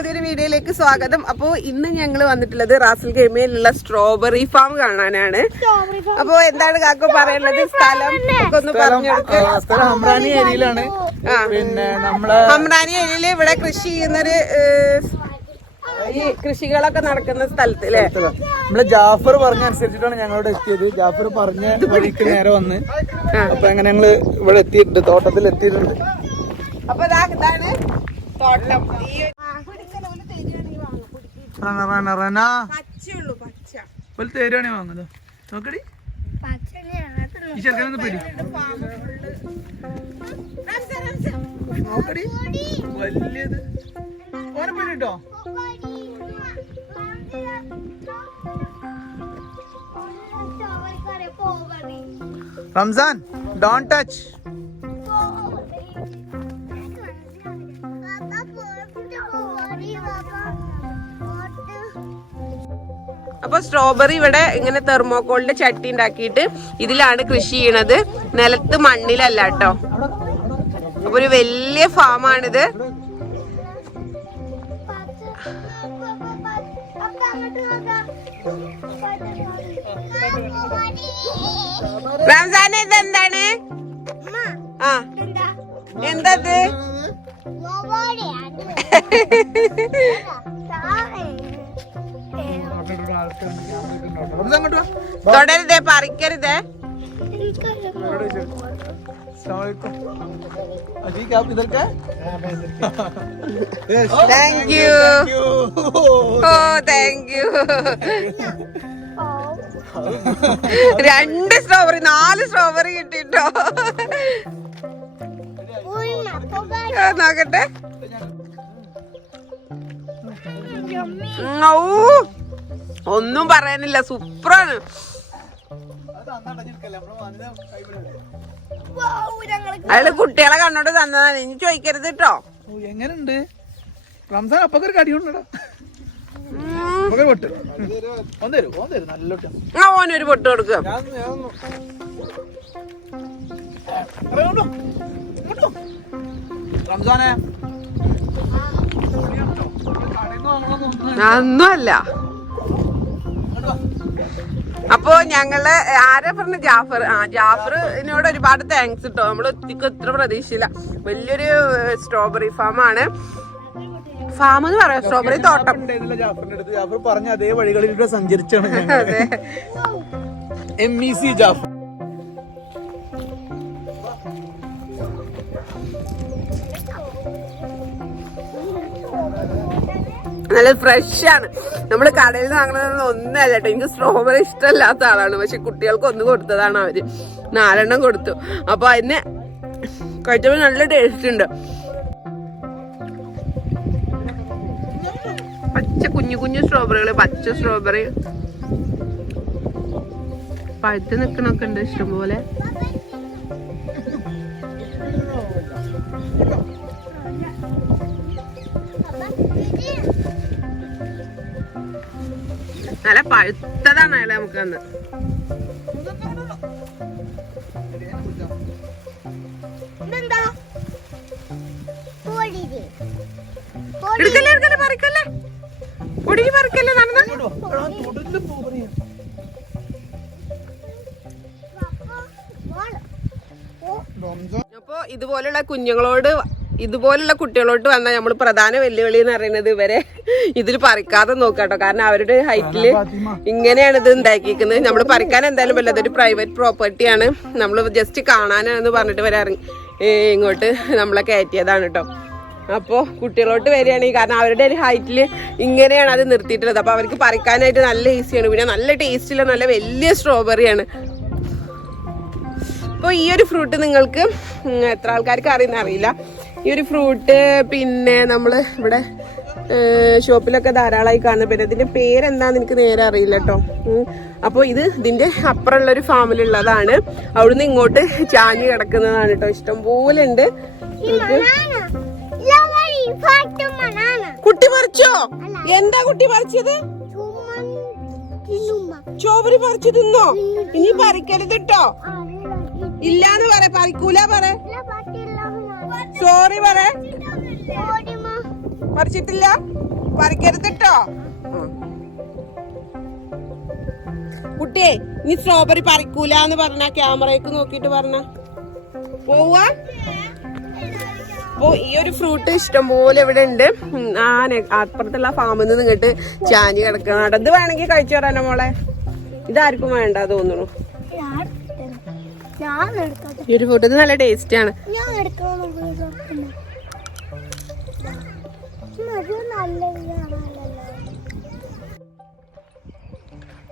പുതിയൊരു വീഡിയോയിലേക്ക് സ്വാഗതം. അപ്പോ ഇന്ന് ഞങ്ങൾ വന്നിട്ടുള്ളത് റാസൽ ഖൈമയിലുള്ള സ്ട്രോബെറി ഫാം കാണാനാണ്. അപ്പോ എന്താണ് കാക്കു പറയുന്നത്? സ്ഥലം ഒന്ന് പറഞ്ഞെടുക്കുക. ഹംറാനി ഏരിയയിലാണ്. പിന്നെ ഹംറാനി ഏരിയയില് ഇവിടെ കൃഷി ചെയ്യുന്നൊരു ഈ കൃഷികളൊക്കെ നടക്കുന്ന സ്ഥലത്തില്ലേ. നമ്മള് ജാഫർ പറഞ്ഞ അനുസരിച്ചിട്ടാണ് ഞങ്ങളിവിടെ എത്തിയത്. ജാഫർ പറഞ്ഞ വഴിക്ക് നേരെ വന്ന് അപ്പൊ അങ്ങനെ ഞങ്ങള് ഇവിടെ എത്തിയിട്ടുണ്ട്, തോട്ടത്തിൽ എത്തിയിട്ടുണ്ട്. അപ്പൊ ഇതാണ് തോട്ടം. ഒരു തേരുവാണി വാങ്ങുന്നത് നോക്കടി. ഈ ചെറുക്കനൊന്ന് പേടി നോക്കടി, വലിയത് ഓനെ പേടി കേട്ടോ. Ramzan don't touch. അപ്പൊ സ്ട്രോബെറി ഇവിടെ ഇങ്ങനെ തെർമോക്കോളിന്റെ ചട്ടി ഉണ്ടാക്കിയിട്ട് ഇതിലാണ് കൃഷി ചെയ്യണത്. നിലത്ത് മണ്ണിലല്ല കേട്ടോ. അപ്പൊ ഒരു വലിയ ഫാമാണിത്. റംസാൻ ഇതെന്താണ്? ആ എന്തത്? തൊടരുതേ, പറിക്കരുതേ. Thank you. Oh thank you. 2 strawberry 4 strawberry കിട്ടിട്ടോ. നോക്കട്ടെ. ഒന്നും പറയാനില്ല, സൂപ്പറാണ്. അയാള് കുട്ടികളെ കണ്ടോണ്ട് തന്നതാണ്, ഇനി ചോദിക്കരുത് കേട്ടോ. എങ്ങനെയുണ്ട് റംസാൻ? അപ്പൊക്കെ ഒരു കടി കൊണ്ടോ. ഓനൊരു പൊട്ട് കൊടുക്കുക. റംസാനെ ഒന്നുമല്ല. അപ്പൊ ഞങ്ങള് ആരാ പറഞ്ഞ? ജാഫർ. ജാഫറിനോട് ഒരുപാട് താങ്ക്സ് കേട്ടോ. നമ്മള് ഇത്ര പ്രതീക്ഷയില്ല. വലിയൊരു സ്ട്രോബെറി ഫാമാണ്. ഫാം എന്ന് പറയാം, സ്ട്രോബെറി തോട്ടം. ജാഫർ പറഞ്ഞ അതേ വഴികളിലൂടെ സഞ്ചരിച്ചാണ്. അതെ, MEC ജാഫർ. നല്ല ഫ്രഷ് ആണ്. നമ്മള് കടയിൽ നിന്ന് വാങ്ങുന്നത് ഒന്നല്ല കേട്ടോ. എനിക്ക് സ്ട്രോബെറി ഇഷ്ടമല്ലാത്ത ആളാണ്, പക്ഷെ കുട്ടികൾക്ക് ഒന്ന് കൊടുത്തതാണ് അവര്. 4 എണ്ണം കൊടുത്തു. അപ്പൊ അതിന് കഴിച്ചപ്പോ നല്ല ടേസ്റ്റ് ഉണ്ട്. പച്ച കുഞ്ഞു കുഞ്ഞു സ്ട്രോബെറികള്, പച്ച സ്ട്രോബെറി പഴുത്ത് നിക്കണൊക്കെ ഉണ്ട് ഇഷ്ടംപോലെ. നല്ല പഴുത്തതാണ് അയാളെ നമുക്ക് അന്ന്. എടുക്കല്ലേ പറിക്കല്ലേ, പൊടിക്ക് പറിക്കല്ലേ നടന്ന. അപ്പൊ ഇതുപോലുള്ള കുട്ടികളോട്ട് വന്നാൽ നമ്മൾ പ്രധാന വെല്ലുവിളി എന്ന് പറയുന്നത് ഇവരെ ഇതിൽ പറിക്കാതെ നോക്കാട്ടോ. കാരണം അവരുടെ ഹൈറ്റില് ഇങ്ങനെയാണ് ഇത് ഉണ്ടാക്കിയിരിക്കുന്നത്. നമ്മൾ പറിക്കാൻ എന്തായാലും പറ്റില്ല, അതൊരു പ്രൈവറ്റ് പ്രോപ്പർട്ടിയാണ്. നമ്മൾ ജസ്റ്റ് കാണാനാണെന്ന് പറഞ്ഞിട്ട് വരെ ഇങ്ങോട്ട് നമ്മളെ കയറ്റിയതാണ് കേട്ടോ. അപ്പോൾ കുട്ടികളോട്ട് വരികയാണെങ്കിൽ, കാരണം അവരുടെ ഒരു ഹൈറ്റിൽ ഇങ്ങനെയാണ് അത് നിർത്തിയിട്ടുള്ളത്. അപ്പോൾ അവർക്ക് പറിക്കാനായിട്ട് നല്ല ഈസിയാണ്. പിന്നെ നല്ല ടേസ്റ്റുള്ള നല്ല വലിയ സ്ട്രോബെറിയാണ്. അപ്പോൾ ഈ ഒരു ഫ്രൂട്ട് നിങ്ങൾക്ക് എത്ര ആൾക്കാർക്ക് അറിയില്ല. ഈ ഒരു ഫ്രൂട്ട് പിന്നെ നമ്മൾ ഇവിടെ ഷോപ്പിലൊക്കെ ധാരാളമായി കാണുന്ന. പിന്നെ ഇതിന്റെ പേരെന്താന്ന് എനിക്ക് നേരെ അറിയില്ല കേട്ടോ. അപ്പോൾ ഇതിന്റെ അപ്പുറമുള്ളൊരു ഫാമിലുള്ളതാണ്. അവിടുന്ന് ഇങ്ങോട്ട് ചാഞ്ഞ് കിടക്കുന്നതാണ് കേട്ടോ. ഇഷ്ടംപോലെ ഉണ്ട്. കുട്ടി പറിച്ചോ? എന്താ കുട്ടി പറിച്ചത്? സ്ട്രോബെറി പറിച്ചു തിന്നോ? ഇനി പറിക്കരുത് കേട്ടോ. ഇല്ലാന്ന് പറ, പറിക്കൂല പറ, സോറി പറ. പറിച്ചിട്ടില്ല, പറിക്കരുത് കേട്ടോ. കുട്ടിയെ നീ സ്ട്രോബെറി പറിക്കൂല എന്ന് പറഞ്ഞ ക്യാമറയ്ക്ക് നോക്കിട്ട് പറഞ്ഞ പോവാ. അപ്പൊ ഈ ഒരു ഫ്രൂട്ട് ഇഷ്ടംപോലെ ഇവിടെ ഉണ്ട്. അപ്പുറത്തുള്ള ഫാമിൽ നിന്ന് ഇങ്ങോട്ട് ചാഞ്ഞ് കിടക്കണം. ഇത് വേണമെങ്കിൽ കഴിച്ചു തരാനോ മോളെ? ഇതാർക്കും വേണ്ട തോന്നുന്നു. ഈ ഒരു ഫ്രൂട്ട് നല്ല ടേസ്റ്റ് ആണ്.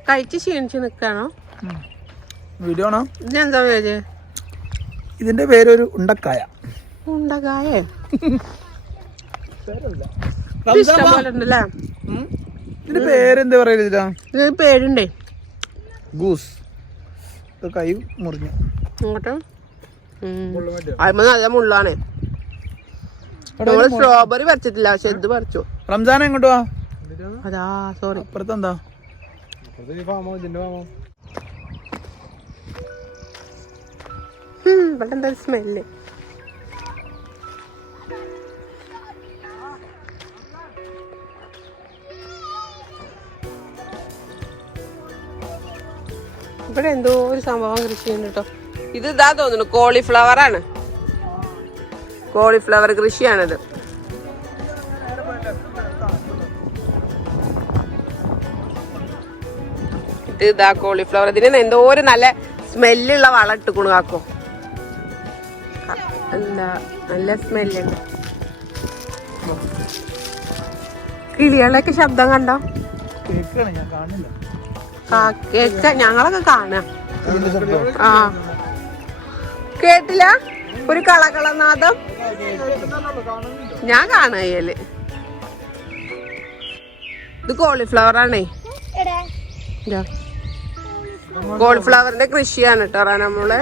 കഴിച്ച് ക്ഷീണിച്ച് നിക്കാണോ? വീഡിയോ ആണോ? ഇതെന്താ പേര്? ഇതിന്റെ പേരൊരു ഉണ്ടക്കായ. ഉണ്ടക്കായ ഇഷ്ടം പോലെ ഉണ്ടല്ലേ. ഇതിന്റെ പേരെന്താ പറയുക? ഇത് പേരുണ്ടേ. ഗൂസ്. കൈ മുറിഞ്ഞു അങ്ങോട്ട് അതിന് നല്ല മുള്ളാണ്. നമ്മള് സ്ട്രോബെറി പറിച്ചിട്ടില്ല, പക്ഷെ ഇത് പറിച്ചു. റംസാൻ എങ്ങോട്ട് പോവാ? അതാ സോറി, അപ്പുറത്തെന്താ? ഇവിടെ എന്താ സ്മെല്ല്? ഇവിടെ എന്തോ ഒരു സംഭവം കൃഷി ചെയ്യുന്നുണ്ട് കേട്ടോ. ഇത് ഇതാ തോന്നുന്നു കോളിഫ്ലവർ ആണ്. കോളിഫ്ലവർ കൃഷിയാണിത്. ഇത് ഇതാ കോളിഫ്ലവർ. ഇതിന് എന്തോ ഒരു നല്ല സ്മെല്ലുള്ള വളം ഇട്ടുകൊണു കാക്കോ. എന്താ നല്ല സ്മെല്ലുണ്ട്. കിളികളൊക്കെ ശബ്ദം കണ്ടോ? ഞങ്ങളൊക്കെ കാണാ. ആ കേട്ടില്ല ഒരു കളകളനാദം? ഞാൻ കാണല്. ഇത് കോളിഫ്ലവർ ആണേ. കോളിഫ്ലവറിന്റെ കൃഷിയാണ് കേട്ടോ നമ്മള്.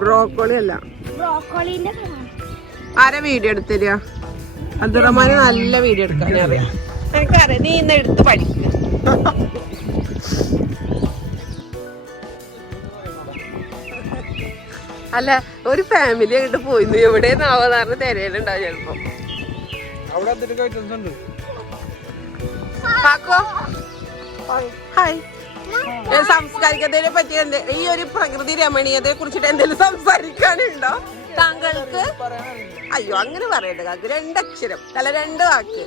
ബ്രോക്കോളി അല്ല. ആരാ വീഡിയോ എടുത്തരിക? അബ്ദുറഹ്മാന് നല്ല വീഡിയോ എടുക്കാൻ അറിയാം. എനിക്കറിയാം, നീ ഇന്ന് എടുത്ത് പഠിക്കുക. അല്ല, ഒരു ഫാമിലി അങ്ങോട്ട് പോയിന്ന് എവിടെയെന്നാവാന്ന് തിരയലുണ്ടാവും ചിലപ്പോ. ഹായ്. സംസ്കാരിക്കതിനെ പറ്റി ഈ ഒരു പ്രകൃതി രമണീയതയെ കുറിച്ചിട്ട് എന്തെങ്കിലും സംസാരിക്കാനുണ്ടോ താങ്കൾക്ക്? അയ്യോ അങ്ങനെ പറയണ്ട കാക്ക്. 2 അക്ഷരം അല്ല 2 വാക്ക്.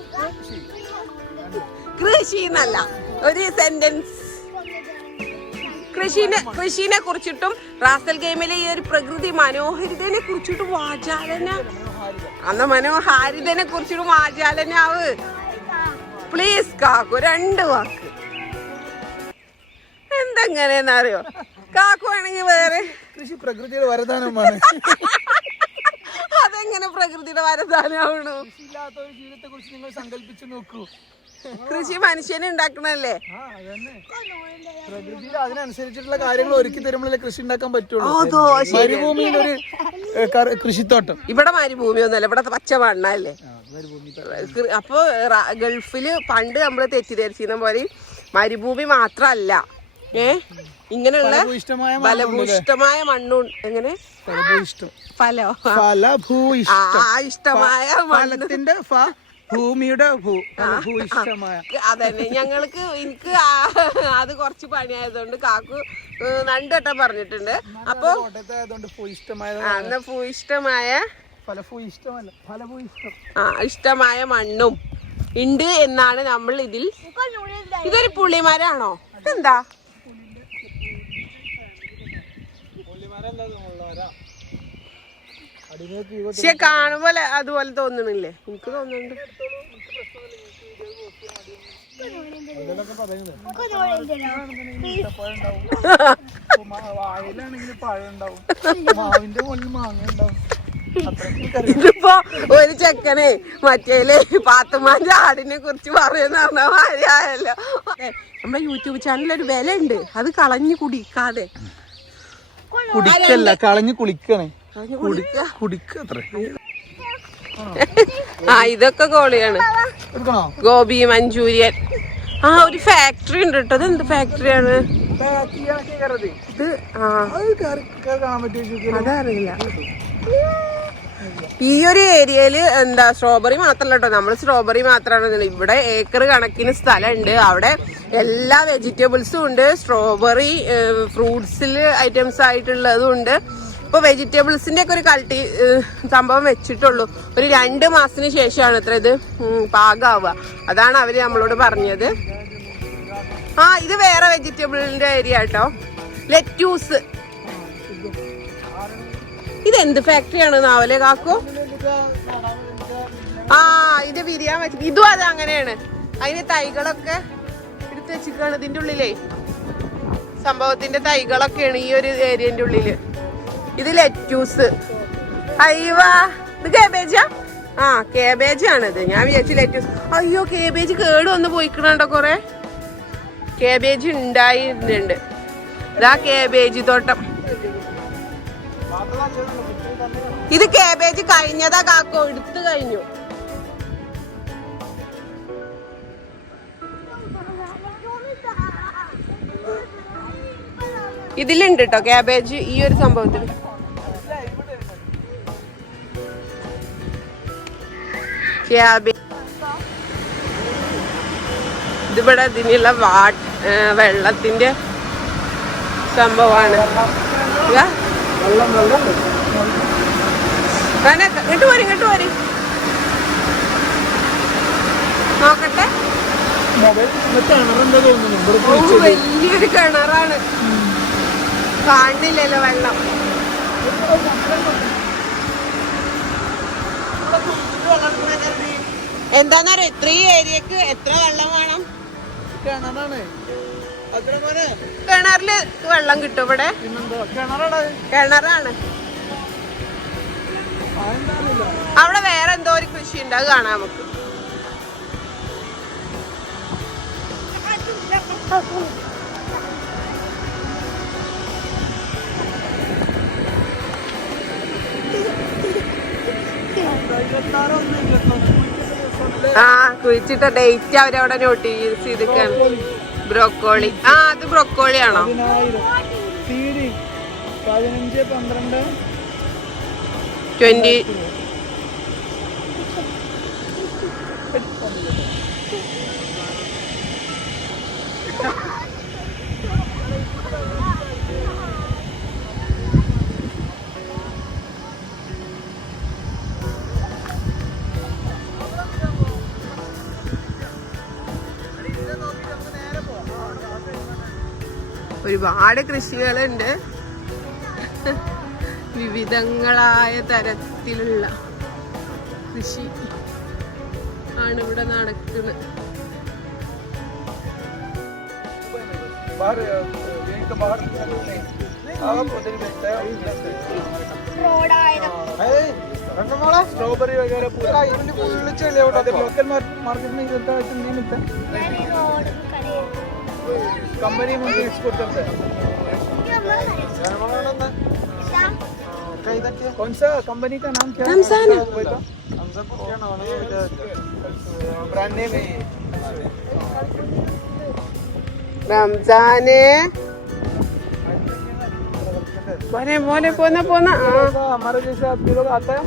കൃഷി എന്നല്ല, ഒരു സെന്റൻസ്. കൃഷിനെ കുറിച്ചിട്ടും റാസൽ ഗെയിമിലെ ഈ ഒരു പ്രകൃതി മനോഹാരിതനെ കുറിച്ചിട്ടും വാചാലന. അന്ന് മനോഹാരിതനെ കുറിച്ചിട്ടും വാചാലനാവ് പ്ലീസ് കാക്കു. 2 വാക്ക്. എന്തെങ്ങനെയെന്നറിയോ കാക്കു? ആണെങ്കിൽ വേറെ കൃഷി പ്രകൃതിയുടെ വരദാനമാണ്. അതെങ്ങനെ പ്രകൃതിയുടെ വരദാനാവണു? ജീവിതത്തെ കുറിച്ച് നിങ്ങൾ സങ്കല്പിച്ചു നോക്കൂ. കൃഷി മനുഷ്യനെ ഉണ്ടാക്കണല്ലേ. പ്രകൃതിയിൽ അതിനനുസരിച്ചിട്ടുള്ള കാര്യങ്ങൾ ഒരുക്കി തരുമ്പോഴല്ലേ കൃഷി ഉണ്ടാക്കാൻ പറ്റുള്ളൂ. മരുഭൂമിയിലൊരു കൃഷിത്തോട്ടം. ഇവിടെ മരുഭൂമി ഒന്നുമല്ല, ഇവിടെ പച്ച മണ്ണല്ലേ. അപ്പൊ ഗൾഫില് പണ്ട് നമ്മള് തെറ്റിദ്ധരിച്ചിരുന്ന പോലെ മരുഭൂമി മാത്രല്ല, ഇങ്ങനെയുള്ള ഫലഭൂയിഷ്ടമായ മണ്ണും. എങ്ങനെ ഇഷ്ടമായ ഫലത്തിന്റെ ഭൂമിയുടെ അതന്നെ. എനിക്ക് അത് കുറച്ച് പണിയായതുകൊണ്ട് കാക്കു 2 വട്ടം പറഞ്ഞിട്ടുണ്ട്. അപ്പൊ ഇഷ്ടമായ മണ്ണും ഉണ്ട് എന്നാണ് നമ്മൾ ഇതിൽ. ഇതൊരു പുള്ളിമരാണോ? ഇതെന്താ? പക്ഷെ കാണുമ്പോലെ അതുപോലെ തോന്നണില്ലേ? എനിക്ക് തോന്നുന്നുണ്ട്. ഇതിപ്പോ ഒരു ചെക്കനെ മറ്റേല് പാത്തുമാന്റെ ആടിനെ കുറിച്ച് പറയുന്ന പറഞ്ഞ മാതിരിയായല്ലോ. നമ്മുടെ യൂട്യൂബ് ചാനലിൽ ഒരു വില ഉണ്ട്, അത് കളഞ്ഞു കുടിക്കാതെ. കുടിക്കല്ല, കളഞ്ഞു കുളിക്കണേ. ആ ഇതൊക്കെ കോളിയാണ്. ഗോബി മഞ്ചൂരിയൻ. ഒരു ഫാക്ടറി ഉണ്ട് കേട്ടോ. ഇത് എന്ത് ഫാക്ടറിയാണ്? ഇത് അതറിയില്ല. ഈ ഒരു ഏരിയയില് എന്താ സ്ട്രോബെറി മാത്രല്ല കേട്ടോ, നമ്മൾ സ്ട്രോബെറി മാത്രമാണ്, ഇവിടെ ഏക്കർ കണക്കിന് സ്ഥലമുണ്ട്. അവിടെ എല്ലാ വെജിറ്റബിൾസും ഉണ്ട്, സ്ട്രോബെറി ഫ്രൂട്ട്സിൽ ഐറ്റംസ് ആയിട്ടുള്ളതും ഉണ്ട്. ഇപ്പൊ വെജിറ്റബിൾസിന്റെ ഒക്കെ ഒരു സംഭവം വെച്ചിട്ടുള്ളൂ. ഒരു 2 മാസത്തിന് ശേഷമാണ് ഇത്ര ഇത് പാകാവുക. അതാണ് അവര് നമ്മളോട് പറഞ്ഞത്. ആ ഇത് വേറെ വെജിറ്റബിളിന്റെ ഏരിയ കേട്ടോ. ലെറ്റ്യൂസ്. ഇതെന്ത് ഫാക്ടറിയാണ് നാവലെ കാക്കോ? ആ ഇത് വിരിയാൻ വെച്ച ഇതും അത് അങ്ങനെയാണ്. അതിന് തൈകളൊക്കെ എടുത്ത് വെച്ചിട്ടാണ് ഇതിന്റെ ഉള്ളിലേ. സംഭവത്തിന്റെ തൈകളൊക്കെയാണ് ഈ ഒരു ഏരിയന്റെ ഉള്ളില്. ഇത് ലെറ്റ്യൂസ്. അയ്യവാ ഇത് കേബേജാ? ആ കേബേജ് ആണിത്. ഞാൻ വിചാരിച്ചു ലെറ്റ്യൂസ്. അയ്യോ കേബേജ് കേട് വന്ന് പോയിക്കണോ കൊറേ. കേബേജ് ഉണ്ടായിട്ടുണ്ട്. ഇതാ കേബേജ് തോട്ടം. ഇത് കേബേജ് കഴിഞ്ഞതാ കാക്കോ, എടുത്തു കഴിഞ്ഞു. ഇതിലുണ്ട് കേട്ടോ ക്യാബേജ് ഈ ഒരു സംഭവത്തിൽ. ഇതിവിടെ ഇതിനുള്ള വെള്ളത്തിന്റെ സംഭവമാണ്. ഇങ്ങോട്ട് പോരി നോക്കട്ടെ. വലിയൊരു കിണറാണ്, കാണില്ലല്ലോ വെള്ളം. എന്താന്നറിയോ ഇത്രയും ഏരിയക്ക് എത്ര വെള്ളം വേണം? കിണറില് വെള്ളം കിട്ടും ഇവിടെ. കിണറാണ്. അവിടെ വേറെ എന്തോ ഒരു കൃഷി ഉണ്ട്, അത് കാണാം നമുക്ക്. ആ കുഴിച്ചിട്ട ഡേറ്റ് അവരവിടെ നോട്ടീസ് ചെയ്തിക്കാണ്. ബ്രോക്കോളി. ആ അത് ബ്രോക്കോളി ആണോ? 20. ഒരുപാട് കൃഷികളുണ്ട്, വിവിധങ്ങളായ തരത്തിലുള്ള കൃഷി ആണ് ഇവിടെ നടക്കുന്നത്. स्ट्रॉबेरी वगैरह पूरा फुल चले आउट आते लोकल मार्केट में इधर ऐसे नहीं मिलता. कंपनी में एक्सपोर्ट करते हैं. कौन सा कंपनी का नाम क्या है? ब्रांड नेम है रमजाने. मोने मोने पोना पोना. हमारे जैसे आप लोग आता है.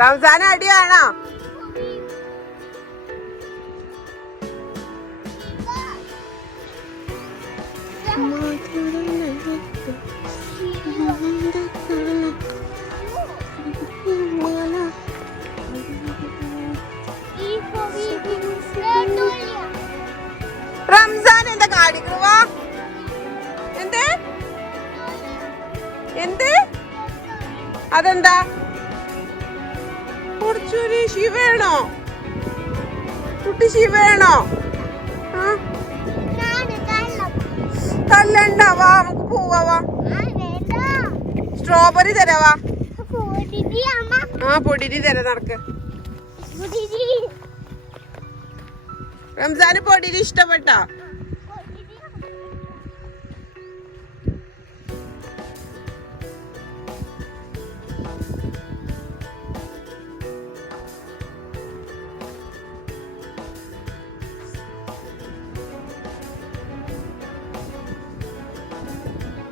റംസാൻ അടിയാണോ? റംസാൻ എന്താ കാണിക്കുവാ? എന്ത് എന്ത് അതെന്താ? കുറച്ചൊരു ശിവേണോ? കുട്ടി ശിവേണോ? കല്ലണ്ടാവാ, നമുക്ക് പോവാ. സ്ട്രോബെറി തരാവാ. ആ പൊടിരി തരാ. നടക്ക്. റംസാന് പൊടിയിൽ ഇഷ്ടപ്പെട്ട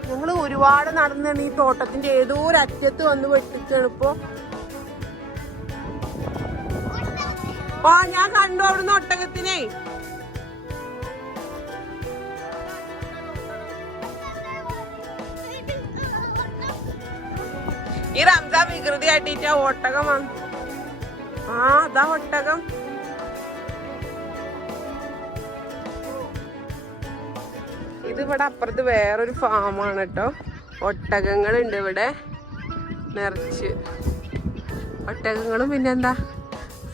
ഞങ്ങള് ഒരുപാട് നടന്നാണ് ഈ തോട്ടത്തിന്റെ ഏതോ ഒരു അറ്റത്ത് വന്ന് വെട്ടിക്കാണ് ഇപ്പൊ. ആ ഞാൻ കണ്ടു അവിടുന്ന് ഒട്ടകത്തിനെ. ഈ റംസാൻ വികൃതി ആട്ടിട്ട് ഒട്ടകം വന്നു. ആ അതാ ഒട്ടകം. ഇത് ഇവിടെ അപ്പുറത്ത് വേറൊരു ഫാമാണ് കേട്ടോ. ഒട്ടകങ്ങളുണ്ട് ഇവിടെ നിറച്ച് ഒട്ടകങ്ങളും. പിന്നെന്താ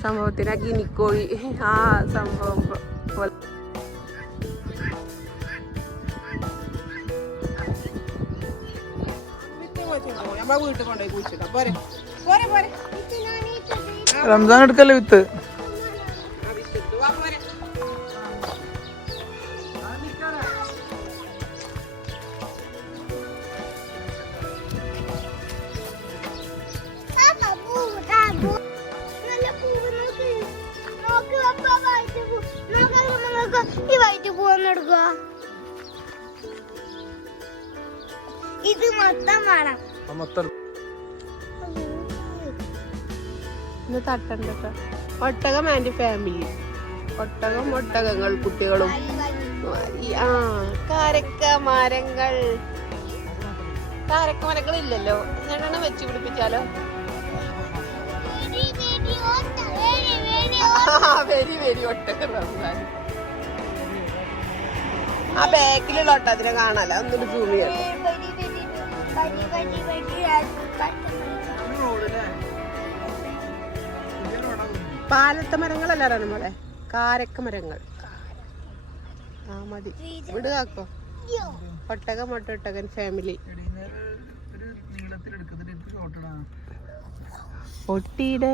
സംഭവത്തിന് ഗിനിക്കോഴി ആ സംഭവം പോലെ. വീട്ടിൽ കൊണ്ടുപോയി കുഴിച്ചിട്ടാ പോരെ പോരെ പോരെ. റംസാൻ എടുക്കല്ലേ വിത്ത്. ഇത് മൊത്തം വേണം. തട്ടണ്ട ഒട്ടകം ആൻഡ് ഫാമിലി. ഒട്ടകം ഒട്ടകങ്ങൾ കുട്ടികളും. ആ കാരക്ക മരങ്ങൾ. കാരക്ക മരങ്ങൾ ഇല്ലല്ലോ, രണ്ടെണ്ണം വെച്ച് പിടിപ്പിച്ചാലോ. വെരി വെരി ഒട്ടകം. ആ ബാക്കിലുള്ള ഒട്ടകത്തിനെ കാണാലോ, ഒന്നൊരു സൂം ചെയ്യാം. പാലത്തെ മരങ്ങളല്ല മോളെ, കാരക്ക മരങ്ങൾ. ആ മതി വിടുകാക്കോ. ഒട്ടകം ഒട്ടകൻ ഫാമിലി. ഒട്ടിയുടെ